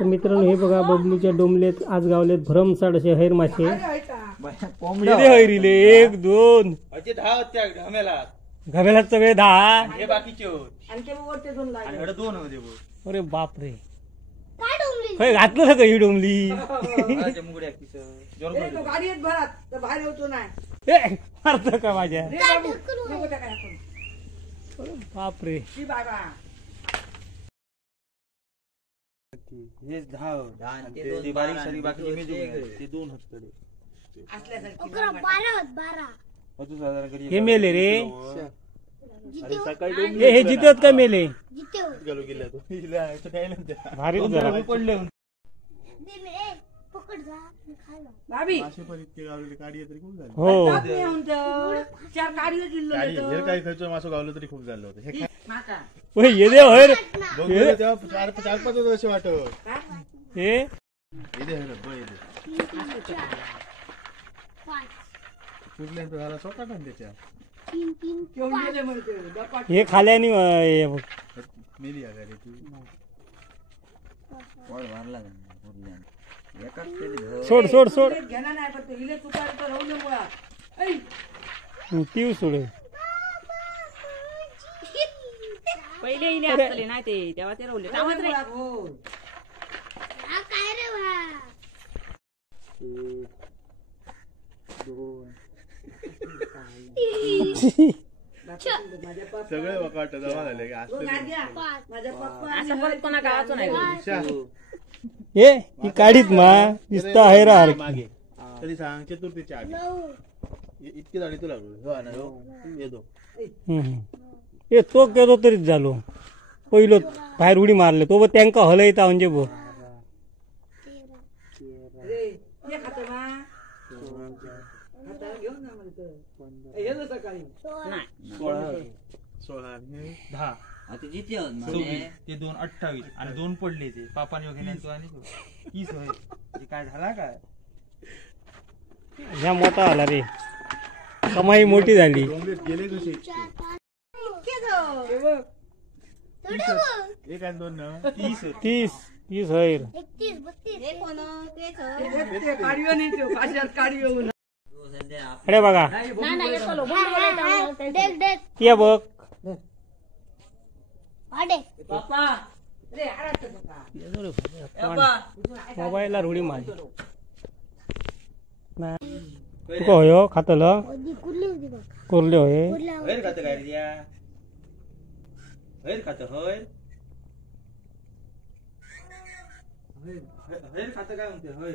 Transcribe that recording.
तर मित्रांनो हे बघा बबलूच्या डोंबलेत आज गावलेत भरमसाठ असे हैर मासे हैरीले 1 2 असे 10 होत्या घमेलात सगळे 10 हे बाकीचे होत आणि 2 होते अरे बापरे काय घातलं सगळं ही डोंबली मारत का माझ्या बापरे हे 10 ते बारीक सारी बाकीचे मी ते 2 होत हे मेले रे हे जिते होत का मेले भारी पडले हो 4 खर्च मासो गावलं तरी खूप झालं होतं ये दे हैर 4-5 वर्ष वाटत हे झाला सोका त्याच्या हे खाल्याने मेली अगारी ती सोड सोड सोड ती सोड पहिले इले असले नाही ते तेव्हा ते रवले तावत रे काय रे भा सगळे वकाट जमा झाले असं परत कोणा गावाचं नाही हे ही काढीत मा दिसता हैरा मागे तरी सांग चतुर्थीच्या आधी इतकी झाली तुला येतो हे तो केलो तरीच झालो पहिलो बाहेर उडी मारले तो त्यांका हलयता म्हणजे बो ते 2 28 आणि 2 पडले ते पापाने घेण्याचो आणि 30 होय काय झाला काय ह्या मोठा आला रे कमाई मोठी झाली गेले कसे 1 आणि 2 ना 30 हैर अरे बघा ये बघ मोबाईलला रुडी मारली तुका होय खातलं कुर्ले होय हैर खातं काय रे हैर खातं हैर खातं काय म्हणते हैर